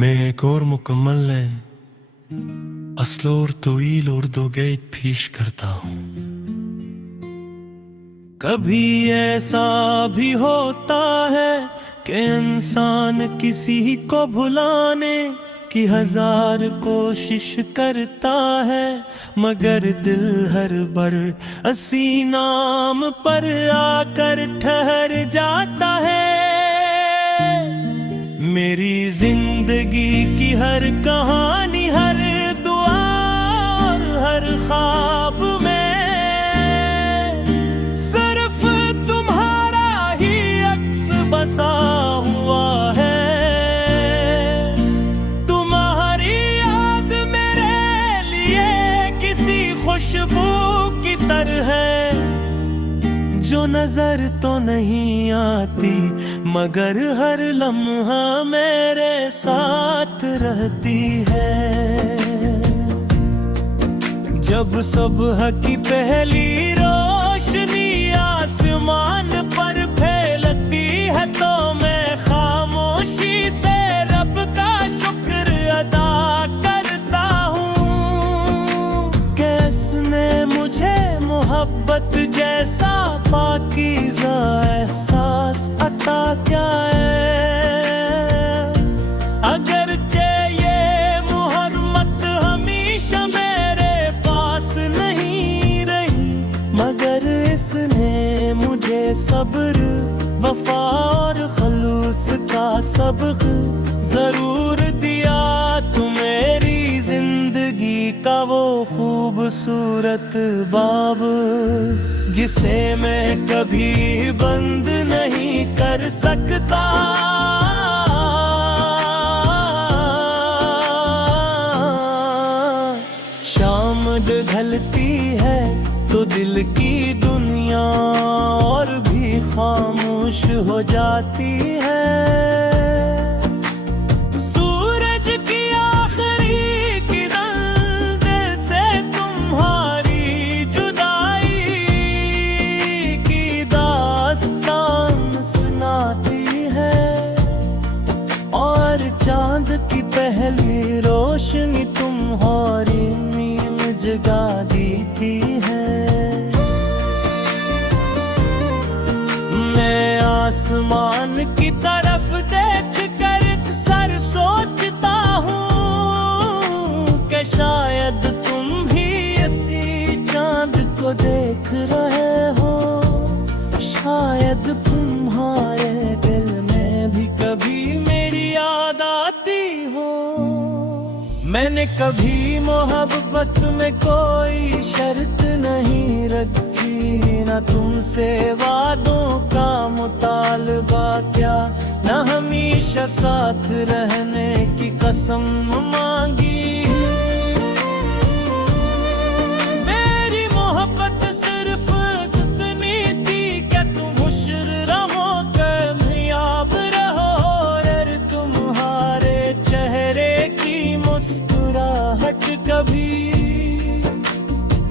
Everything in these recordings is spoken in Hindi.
मैं एक और मुकम्मल ने असल और तवील और दो गैत पेश करता हूँ। कभी ऐसा भी होता है कि इंसान किसी को भुलाने की 1000 कोशिश करता है, मगर दिल हर बार असी नाम पर आकर ठहर जाता है। मेरी जिंदगी की हर कहानी, हर दुआ और हर ख्वाब में सिर्फ तुम्हारा ही अक्स बसा हुआ है। तुम्हारी याद मेरे लिए किसी खुशबू की तरह है, जो नजर तो नहीं आती मगर हर लम्हा मेरे साथ रहती है। जब सुबह की पहली रोशनी आसमान पर फैलती है, तो मैं खामोशी से रब का शुक्र अदा करता हूँ। किसने मुझे मोहब्बत जैसा पाकीज़ा एहसास अता क्या है। अगरचे ये मुहर्रमत हमेशा मेरे पास नहीं रही, मगर इसने मुझे सब्र, वफा और खलूस का सबक जरूर दिया। तू मेरी जिंदगी का वो खूबसूरत बाब जिसे मैं कभी बंद नहीं कर सकता। शाम ढलती है तो दिल की दुनिया और भी खामोश हो जाती है। सूरज की आखिरी किरण से तुम्हारी जुदाई की दास्तान सुनाती है, और चांद की पहली रोशनी तुम्हारी नींद जगा देती है। मैं आसमान की तरफ देख कर सर सोचता हूँ कि शायद तुम भी इसी चांद को देख रहे हो। शायद तुम्हारे दिल में भी कभी मेरी याद आती हो। मैंने कभी मोहब्बत में कोई शर्त नहीं रखी, न तुमसे वादों का मुतालबा क्या, न हमेशा साथ रहने की कसम मांगी। मेरी मोहब्बत सिर्फ इतनी थी कि तुम खुश रहो, कामयाब रहो, और तुम्हारे चेहरे की मुस्कुराहट कभी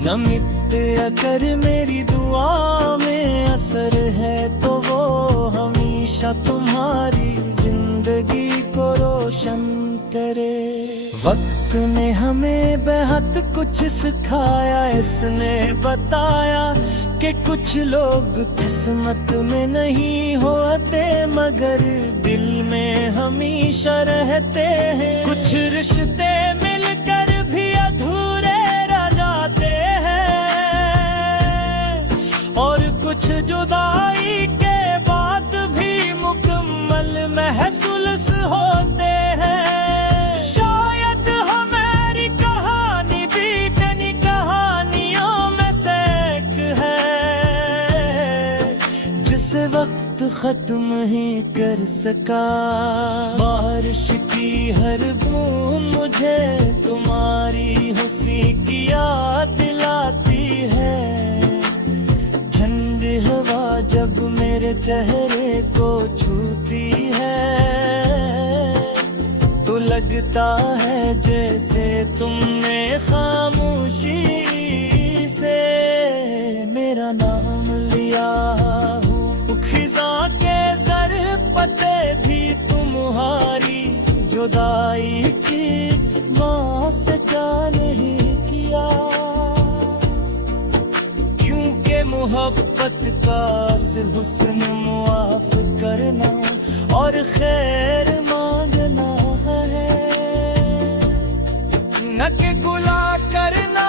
न मिटे। अगर मेरी दुआ में असर है तो वो हमेशा तुम्हारी जिंदगी को रोशन करे। वक्त ने हमें बेहद कुछ सिखाया, इसने बताया कि कुछ लोग किस्मत में नहीं होते मगर दिल में हमेशा रहते हैं। कुछ रिश्ते मिलकर भी अधूरे रह जाते हैं, और कुछ जुदाई के बाद भी मुकम्मल महसूस होते हैं। शायद हमारी कहानी भी इतनी कहानियों में से एक है, जिसे वक्त खत्म ही कर सका। बारिश की हर बूंद मुझे तुम्हारी हंसी की याद दिलाती है। ठंडी हवा जब मेरे चेहरे को छूती है तो लगता है जैसे तुमने खामोशी से मेरा नाम लिया हो। खिज़ा के जर पते भी तुम्हारी जुदाई की माँ से क्या नहीं किया, क्योंकि मोहब्बत का असल हुस्न मुआफ करना और खैर मांगना है, न कि गुला करना।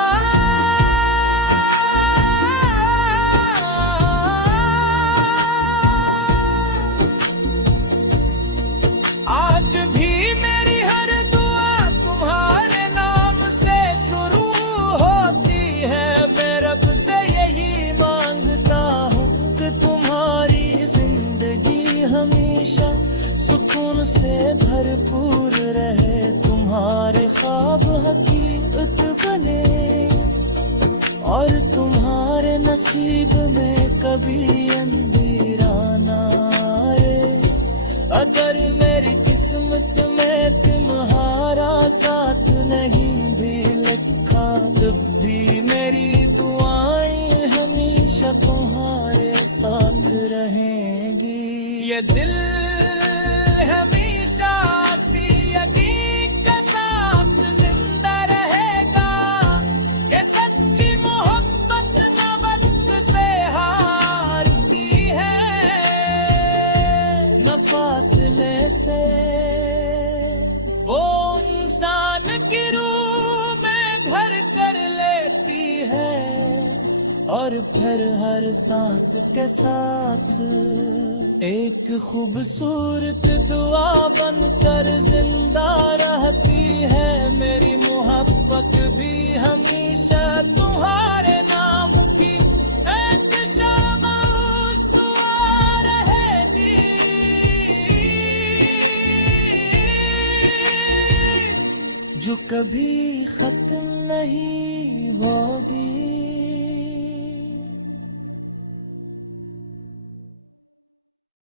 आज भी मेरी हर दुआ तुम्हारे नाम से शुरू होती है। मैं रब से यही मांगता हूँ कि तुम्हारी जिंदगी हमेशा सुकून से भरपूर रहे, तुम्हारे ख्वाब हकीकत बने और तुम्हारे नसीब में कभी अंधेरा ना आए। अगर मेरी किस्मत में तुम्हारा साथ नहीं भी लिखा, तब भी मेरी दुआएं हमेशा तुम्हारे साथ रहेंगी। ये दिल हमेशा सी यकीन के साथ जिंदा रहेगा कि सच्ची मोहब्बत न वक्त से हारती है, न फासले से। वो इंसान की रूह में घर कर लेती है और फिर हर सांस के साथ एक खूबसूरत दुआ बनकर जिंदा रहती है। मेरी मोहब्बत भी हमेशा तुम्हारे नाम की एक शामाउस दुआ रहेगी, जो कभी खत्म नहीं होगी।